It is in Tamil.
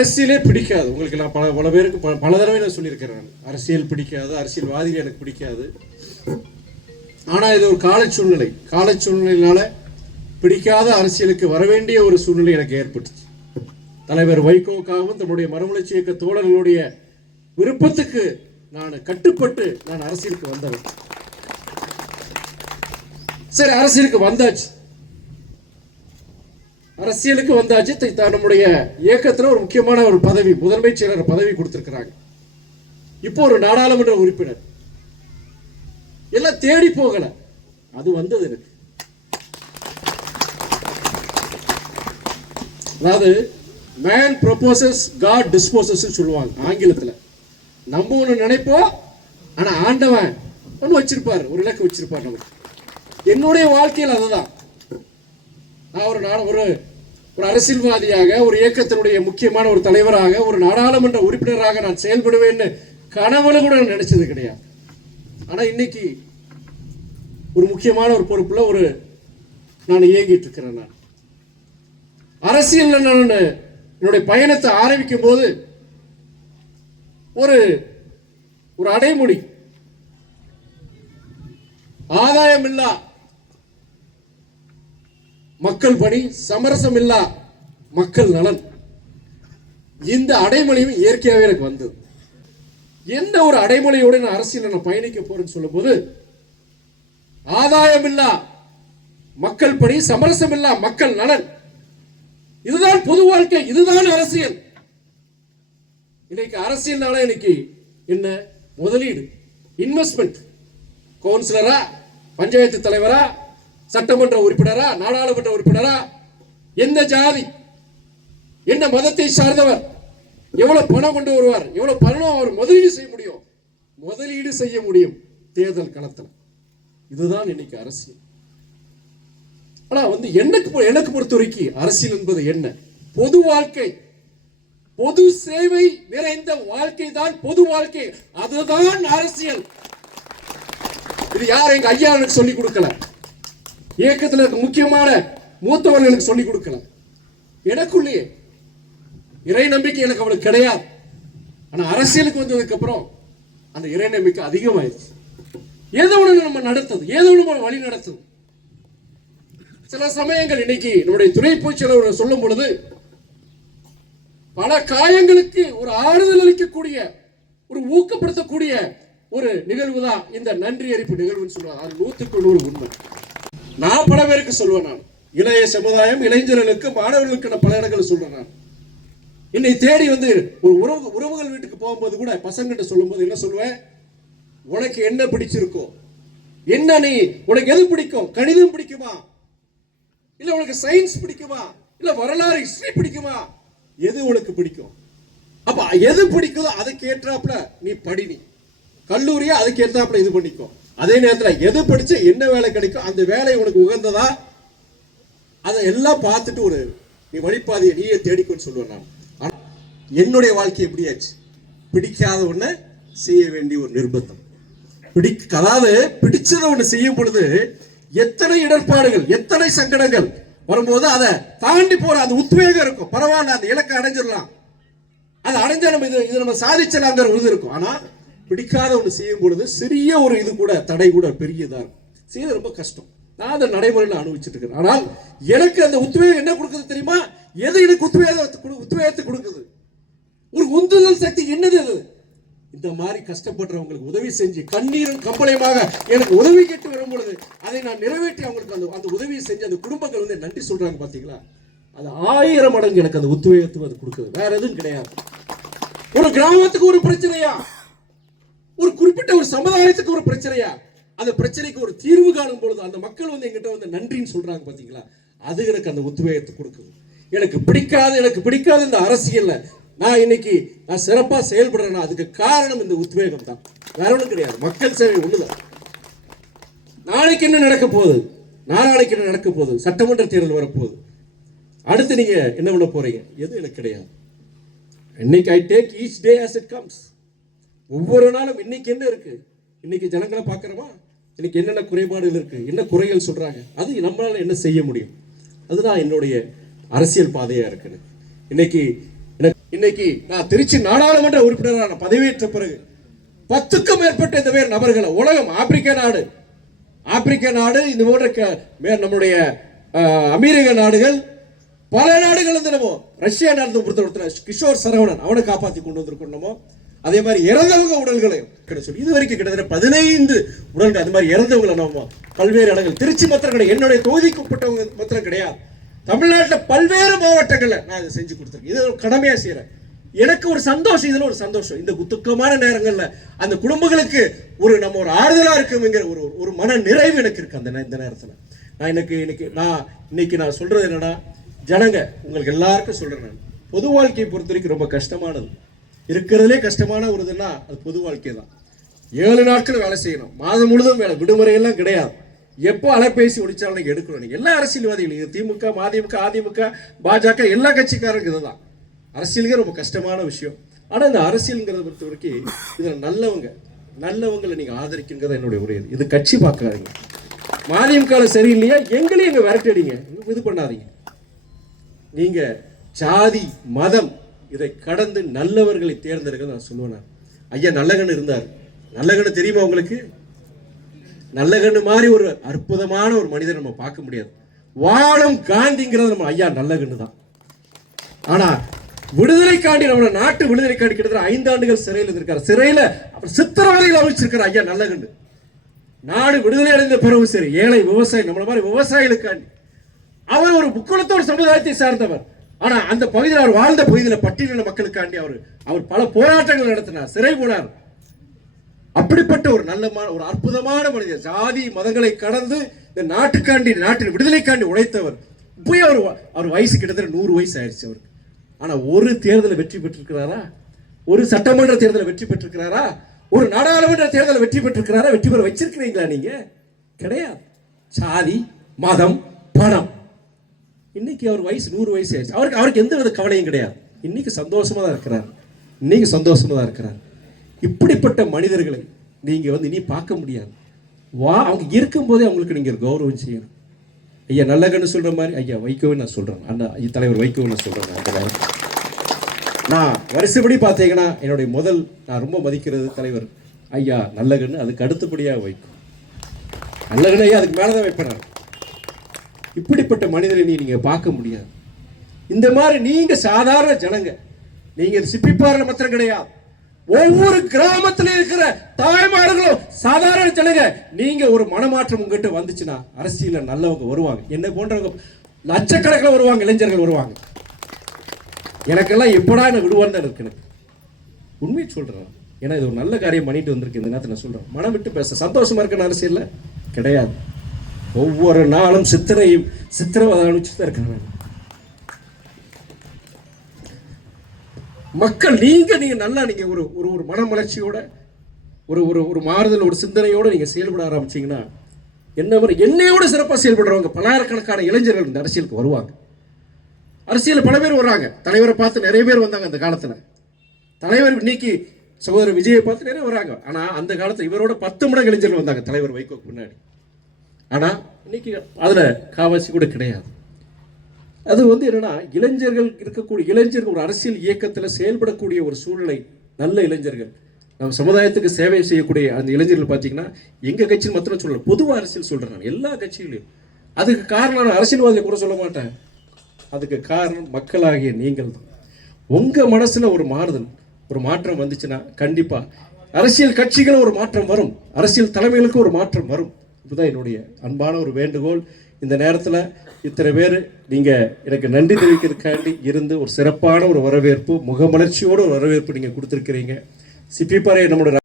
அரசியலே பிடிக்காது. உங்களுக்கு நான் பல பேருக்கு பல தடவை நான் சொல்லியிருக்கிறேன், அரசியல் பிடிக்காது, அரசியல்வாதிகள் எனக்கு பிடிக்காது. ஆனால் இது ஒரு கால சூழ்நிலையினால பிடிக்காத அரசியலுக்கு வரவேண்டிய ஒரு சூழ்நிலை எனக்கு ஏற்பட்டுச்சு. தலைவர் வைகோவுக்காகவும் தன்னுடைய மறுமலர்ச்சி இயக்க தோழர்களுடைய விருப்பத்துக்கு நான் கட்டுப்பட்டு நான் அரசியலுக்கு வந்தவன். சரி, அரசியலுக்கு வந்தாச்சு. நம்முடைய இயக்கத்தில் ஒரு முக்கியமான ஒரு பதவி, முதன்மை செயலர் பதவி கொடுத்திருக்கிறாங்க. இப்போ ஒரு நாடாளுமன்ற உறுப்பினர். எல்லாம் தேடி போகல, அது வந்தது எனக்கு. அதாவது மேன் ப்ரொபோசஸ் காட் டிஸ்போசஸ் சொல்லுவாங்க ஆங்கிலத்தில். நம்ம ஒன்று நினைப்போம், ஆனா ஆண்டவன் ஒன்று வச்சிருப்பார், ஒரு இலக்கு வச்சிருப்பார் நமக்கு. என்னுடைய வாழ்க்கையில் அதுதான். நான் ஒரு அரசியல்வாதியாக, ஒரு இயக்கத்தினுடைய முக்கியமான ஒரு தலைவராக, ஒரு நாடாளுமன்ற உறுப்பினராக நான் செயல்படுவேன்னு கனவுல கூட நினைச்சது கிடையாது. ஆனா இன்னைக்கு ஒரு முக்கியமான ஒரு பொறுப்புல நான் இயங்கிட்டு இருக்கிறேன். நான் அரசியல் என்னுடைய பயணத்தை ஆரம்பிக்கும் போது ஒரு அடைமொழி, ஆதாயம் இல்லா மக்கள் பணி, சமரசம் இல்லா மக்கள் நலன். இந்த அடைமொழியும் இயற்கையாகவே எனக்கு வந்தது. எந்த ஒரு அடைமொழியோட நான் அரசியல் நான் பயணிக்க போறேன்னு சொல்லும் போது, ஆதாயம் இல்லா மக்கள் பணி, சமரசம் இல்லா மக்கள் நலன், இதுதான் பொது வாழ்க்கை, இதுதான் அரசியல். இன்னைக்கு அரசியல்னால இன்னைக்கு என்ன முதலீடு, இன்வெஸ்ட்மெண்ட். கவுன்சிலரா, பஞ்சாயத்து தலைவரா, சட்டமன்ற உறுப்பினரா, நாடாளுமன்ற உறுப்பினரா, எந்த ஜாதி, என்ன மதத்தை சார்ந்தவர், எவ்வளவு பணம் கொண்டு வருவார், எவ்வளவு பணம் அவர் முதலீடு செய்ய முடியும் தேர்தல் களத்தில். இதுதான் இன்னைக்கு அரசியல். ஆனா எனக்கு பொறுத்த வரைக்கும் அரசியல் என்பது என்ன? பொது வாழ்க்கை, பொது சேவை நிறைந்த வாழ்க்கை தான் பொது வாழ்க்கை. அதுதான் அரசியல். இது யார் எங்க ஐயா எனக்கு சொல்லிக் கொடுக்கல, இயக்கத்தில் இருக்க முக்கியமான மூத்தவர்களுக்கு சொல்லிக் கொடுக்கல. எனக்குள்ளேயே இறை நம்பிக்கை எனக்கு அவளுக்கு கிடையாது. ஆனா அரசியலுக்கு வந்ததுக்கு அப்புறம் அந்த இறை நம்பிக்கை அதிகமாயிருச்சு. ஏதோ ஒன்று நம்ம நடத்துது, ஏதோ ஒன்று வழி நடத்துது. சில சமயங்கள் இன்னைக்கு நம்முடைய துணை பொதுச்செயலாளர் சொல்லும் பொழுது பல காயங்களுக்கு ஒரு ஆறுதல் அளிக்கக்கூடிய, ஒரு ஊக்கப்படுத்தக்கூடிய ஒரு நிகழ்வு தான் இந்த நன்றி அறிப்பு நிகழ்வுன்னு சொல்லுவாங்க. அது 100% உண்மை. நான் பல பேருக்கு சொல்லுவேன். நான் இளைய சமுதாயம், இளைஞர்களுக்கு, மாணவர்களுக்கு நான் பல இடங்கள் சொல்றேன். நான் என்னை தேடி ஒரு உறவுகள் வீட்டுக்கு போகும்போது கூட பசங்கிட்ட சொல்லும் போது என்ன சொல்லுவேன், உனக்கு என்ன பிடிச்சிருக்கோ, என்ன உனக்கு எது பிடிக்கும், கணிதம் பிடிக்குமா, இல்ல உனக்கு சயின்ஸ் பிடிக்குமா, இல்ல வரலாறு ஹிஸ்டரி பிடிக்குமா, எது உனக்கு பிடிக்கும்? அப்ப எது பிடிக்குதோ அதுக்கு ஏற்றாப்புல நீ படி. நீ கல்லூரியா அதுக்கு ஏற்றாப்புல இது பண்ணிக்கோ. அதே நேரத்தில் எது படிச்ச என்ன வேலை கிடைக்கும், அந்த வேலை உனக்கு உகந்ததா, அதை எல்லாம் பார்த்துட்டு நீ வழிபாதையை நீயே தேடிக்கொண்டு சொல்லுவேன். நான் என்னுடைய வாழ்க்கை எப்படியாச்சு, பிடிக்காத ஒண்ணு செய்ய வேண்டிய ஒரு நிர்பந்தம். அதாவது பிடிச்சத ஒண்ணு செய்யும் பொழுது எத்தனை இடர்பாடுகள், எத்தனை சங்கடங்கள் வரும்போது அதை தாண்டி போற அந்த உத்வேகம் இருக்கும். பரவாயில்ல, அந்த இலக்கை அடைஞ்சிடலாம், அதை அடைஞ்சா நம்ம சாதிச்சலாங்கிற உறுதி இருக்கும். ஆனா பிடிக்காத ஒன்று செய்யும் பொழுது சிறிய ஒரு இது கூட, தடை கூட பெரியதா இருக்கும். செய்ய ரொம்ப கஷ்டம். நான் அந்த நடைமுறையில் அனுபவிச்சுட்டு இருக்கிறேன். ஆனால் எனக்கு அந்த உத்வேகம் என்ன கொடுக்குது தெரியுமா? எது எனக்கு உத்வேகத்தை கொடுக்குது, ஒரு உந்துதல் சக்தி என்னது? அது இந்த மாதிரி கஷ்டப்படுறவங்களுக்கு உதவி செஞ்சு கண்ணீரும் கம்பளையமாக எனக்கு உதவி கேட்டு வரும் பொழுது அதை நான் நிறைவேற்றி அவங்களுக்கு அந்த உதவியை செஞ்சு அந்த குடும்பங்கள் நன்றி சொல்றாங்க. பாத்தீங்களா? அது 1000 மடங்கு எனக்கு அந்த உத்வேகத்தை அது கொடுக்குது. வேற எதுவும் கிடையாது. ஒரு கிராமத்துக்கு ஒரு பிரச்சனையா, ஒரு குறிப்பிட்ட ஒரு சமுதாயத்துக்கு ஒரு பிரச்சனையா, அந்த பிரச்சனைக்கு ஒரு தீர்வு காணும் பொழுது அந்த மக்கள் எங்கிட்ட நன்றின்னு சொல்றாங்க. பாத்தீங்களா? அது எனக்கு அந்த உத்வேகத்தை கொடுக்குது. எனக்கு பிடிக்காத இந்த அரசியல்ல நான் சிறப்பா செயல்படுறேன்னா அதுக்கு காரணம் இந்த உத்வேகம் தான், வேற ஒன்றும் கிடையாது. மக்கள் சேவை ஒண்ணுதான். நாளைக்கு என்ன நடக்க போகுது, நாளைக்கு என்ன நடக்க போகுது, சட்டமன்ற தேர்தல் வரப்போகுது, அடுத்து நீங்க என்ன பண்ண போறீங்க, எது எனக்கு கிடையாது. இன்னைக்கு I take each day as it comes. ஒவ்வொரு நாளும் இன்னைக்கு என்ன இருக்கு, இன்னைக்கு ஜனங்களை பார்க்கிறோமா, இன்னைக்கு என்னென்ன குறைபாடுகள் இருக்கு, என்ன குறைகள் சொல்றாங்க, அது நம்மளால என்ன செய்ய முடியும், அதுதான் என்னுடைய அரசியல் பாதையா இருக்கு. இன்னைக்கு எனக்கு இன்னைக்கு நான் திருச்சி நாடாளுமன்ற உறுப்பினரான பதவியேற்ற பிறகு 10க்கும் மேற்பட்ட இந்த பேர் நபர்களை உலகம் ஆப்பிரிக்க நாடு இந்த போன்ற நம்முடைய அமெரிக்க நாடுகள் பல நாடுகள் தினமோ ரஷ்யா நாடு பொறுத்தவரை கிஷோர் சரவணன் அவனை காப்பாற்றி கொண்டு வந்திருக்கணுமோ அதே மாதிரி இறந்தவங்க உடல்களை சொல்லி இது வரைக்கும் கிட்டத்தட்ட 15 உடல்கள் அது மாதிரி இறந்தவங்களை நம்ம பல்வேறு இடங்கள் திருச்சி மாத்திரம் கிடையாது, என்னுடைய தொகுதிக்கு உட்பட்டவங்க மாத்திரம் கிடையாது, தமிழ்நாட்டில் பல்வேறு மாவட்டங்களில் நான் இதை செஞ்சு கொடுத்துருக்கேன். இது ஒரு கடமையா செய்யறேன். எனக்கு ஒரு சந்தோஷம், இதுல ஒரு சந்தோஷம். இந்த துக்கமான நேரங்கள்ல அந்த குடும்பங்களுக்கு நம்ம ஒரு ஆறுதலா இருக்குங்கிற ஒரு மன நிறைவு எனக்கு இருக்கு. இந்த நேரத்தில் நான் இன்னைக்கு நான் சொல்றது என்னன்னா, ஜனங்க உங்களுக்கு எல்லாருக்கும் சொல்றேன், நான் பொது வாழ்க்கையை பொறுத்த வரைக்கும் ரொம்ப கஷ்டமானது, இருக்கிறதுலே கஷ்டமான ஒரு இதுன்னா அது பொது வாழ்க்கை தான். 7 நாட்கள் வேலை செய்யணும், மாதம் முழுதும் வேலை, விடுமுறை எல்லாம் கிடையாது. எப்போ அலைபேசி ஒடிச்சாலும் நீங்க எடுக்கணும். நீங்க எல்லா அரசியல்வாதிகள் திமுக, மதிமுக, அதிமுக, பாஜக எல்லா கட்சிக்காரருக்கு இதுதான். அரசியலுக்கு ரொம்ப கஷ்டமான விஷயம். ஆனா இந்த அரசியல்ங்கிறத பொறுத்த வரைக்கும் இதுல நல்லவங்களை நீங்க ஆதரிக்குங்கிறத என்னுடைய உரை. இது கட்சி பார்க்காதீங்க. மதிமுக சரியில்லையா எங்களையும் எங்க விரட்டடிங்க, இது பண்ணாதீங்க. நீங்க ஜாதி மதம் இதை கடந்து நல்லவர்களை தேர்ந்தெடுக்க நான் சொல்லுவேன். ஐயா நல்லகண்ணு இருந்தார். நல்லகண்ணு தெரியுமா உங்களுக்கு? நல்லகண்ணு மாதிரி ஒரு அற்புதமான ஒரு மனிதர் நம்ம பார்க்க முடியாது. வாழும் காந்திங்கிறது நம்ம ஐயா நல்லகண்ணு தான். ஆனா விடுதலைக்காண்டி நம்ம நாட்டு விடுதலைக்காண்டி கிட்டத்தட்ட 5 ஆண்டுகள் சிறையில் இருக்காரு. சிறையில சித்திரவதைகள் அமைச்சிருக்காரு ஐயா நல்லகண்ணு. நாடு விடுதலை அடைந்த பிறகு சரி, ஏழை விவசாயி நம்மள மாதிரி விவசாயிகளுக்காண்டி அவர் ஒரு முக்குளத்தோர் சமுதாயத்தை சார்ந்தவர். ஆனா அந்த பகுதியில் அவர் வாழ்ந்த பகுதியில் பட்டியலின மக்களுக்காண்டி அவர் பல போராட்டங்கள் நடத்தினார், சிறை போனார். அப்படிப்பட்ட ஒரு ஒரு அற்புதமான மனிதர். ஜாதி மதங்களை கடந்து இந்த நாட்டுக்காண்டி நாட்டின் விடுதலைக்காண்டி உழைத்தவர். போய் அவர் வயசு கிட்டத்தட்ட 100 வயசு ஆயிடுச்சு அவருக்கு. ஆனா ஒரு தேர்தலை வெற்றி பெற்றிருக்கிறாரா? ஒரு சட்டமன்ற தேர்தலை வெற்றி பெற்றிருக்கிறாரா? ஒரு நாடாளுமன்ற தேர்தலை வெற்றி பெற்றிருக்கிறாரா? வெற்றி பெற வச்சிருக்கிறீங்களா நீங்க? கிடையாது. சாதி மதம் பணம். இன்னைக்கு அவர் வயசு 100 வயசு ஆயிடுச்சு. அவருக்கு எந்த வித கவலையும் கிடையாது. இன்னைக்கு சந்தோஷமா தான் இருக்கிறார். இப்படிப்பட்ட மனிதர்களை நீங்க இனி பார்க்க முடியாது. அவங்க இருக்கும்போதே அவங்களுக்கு நீங்க கௌரவம் செய்யணும். ஐயா நல்லகண்ணு சொல்ற மாதிரி ஐயா வைகோவை நான் சொல்றேன், அண்ணா தலைவர் வைகோவை நான் சொல்றேன். நான் வரிசைப்படி பார்த்தீங்கன்னா என்னுடைய நான் ரொம்ப மதிக்கிறது தலைவர் ஐயா நல்லகண்ணு, அதுக்கு அடுத்தபடியாக வைகோ. நல்லகண்ணு ஐயா அதுக்கு மேலதான் வைப்பேன். இப்படிப்பட்ட மனிதரை நீங்க பார்க்க முடியாது. இந்த மாதிரி நீங்க சாதாரண ஜனங்க, நீங்க சிப்பிப்பாறை மாத்திரம் கிடையாது, ஒவ்வொரு கிராமத்தில் இருக்கிற தாய்மார்களும் சாதாரண ஜனங்க. நீங்க ஒரு மனமாற்றம் உங்ககிட்ட வந்துச்சுன்னா அரசியல நல்லவங்க வருவாங்க. என்ன போன்றவங்க லட்சக்கணக்கில் வருவாங்க, இளைஞர்கள் வருவாங்க. எனக்கெல்லாம் எப்படா என்ன விடுவான்னு தான் இருக்கு. எனக்கு உண்மையை சொல்றேன். ஏன்னா இது ஒரு நல்ல காரியம் பண்ணிட்டு வந்திருக்கு. இந்த நேரத்தில் நான் சொல்றேன், மனம் விட்டு பேச சந்தோஷமா இருக்க அரசியல்ல கிடையாது. ஒவ்வொரு நாளும் சித்திரவதை அனுப்பிச்சு தான் இருக்காங்க மக்கள். நீங்க நல்லா நீங்க ஒரு மனமலர்ச்சியோட ஒரு மாறுதல் ஒரு சிந்தனையோட நீங்க செயல்பட ஆரம்பிச்சீங்கன்னா என்னையோட சிறப்பாக செயல்படுறவங்க பலாயிரக்கணக்கான இளைஞர்கள் இந்த அரசியலுக்கு வருவாங்க. அரசியல் பல பேர் வர்றாங்க. தலைவரை பார்த்து நிறைய பேர் வந்தாங்க அந்த காலத்துல. தலைவர் இன்னைக்கு சகோதரர் விஜயை பார்த்து நிறைய வர்றாங்க. ஆனா அந்த காலத்துல இவரோட 10 மடங்கு இளைஞர்கள் வந்தாங்க தலைவர் வைகோக்கு முன்னாடி. ஆனா இன்னைக்கு அதுல காவாசி கூட கிடையாது. அது என்னன்னா இளைஞர்கள் ஒரு அரசியல் இயக்கத்தில் செயல்படக்கூடிய ஒரு சூழ்நிலை. நல்ல இளைஞர்கள் நம்ம சமுதாயத்துக்கு சேவை செய்யக்கூடிய அந்த இளைஞர்கள் பார்த்தீங்கன்னா எங்க கட்சியில் மாத்திரம் சொல்லல, பொதுவாக அரசியல் சொல்றேன் நான், எல்லா கட்சிகளையும். அதுக்கு காரணம் நான் அரசியல்வாதியை கூட சொல்ல மாட்டேன். அதுக்கு காரணம் மக்களாகிய நீங்கள் தான். உங்க மனசுல ஒரு மாறுதல் ஒரு மாற்றம் வந்துச்சுன்னா கண்டிப்பா அரசியல் கட்சிகள் ஒரு மாற்றம் வரும், அரசியல் தலைமைகளுக்கு ஒரு மாற்றம் வரும். இதுதான் என்னுடைய அன்பான ஒரு வேண்டுகோள். இந்த நேரத்தில் இத்தனை பேர் நீங்க எனக்கு நன்றி தெரிவிக்கிறதுக்காண்டி இருந்து ஒரு சிறப்பான ஒரு வரவேற்பு, முகமலர்ச்சியோட ஒரு வரவேற்பு நீங்க கொடுத்துருக்கிறீங்க. சிப்பிப்பாறை நம்மளோட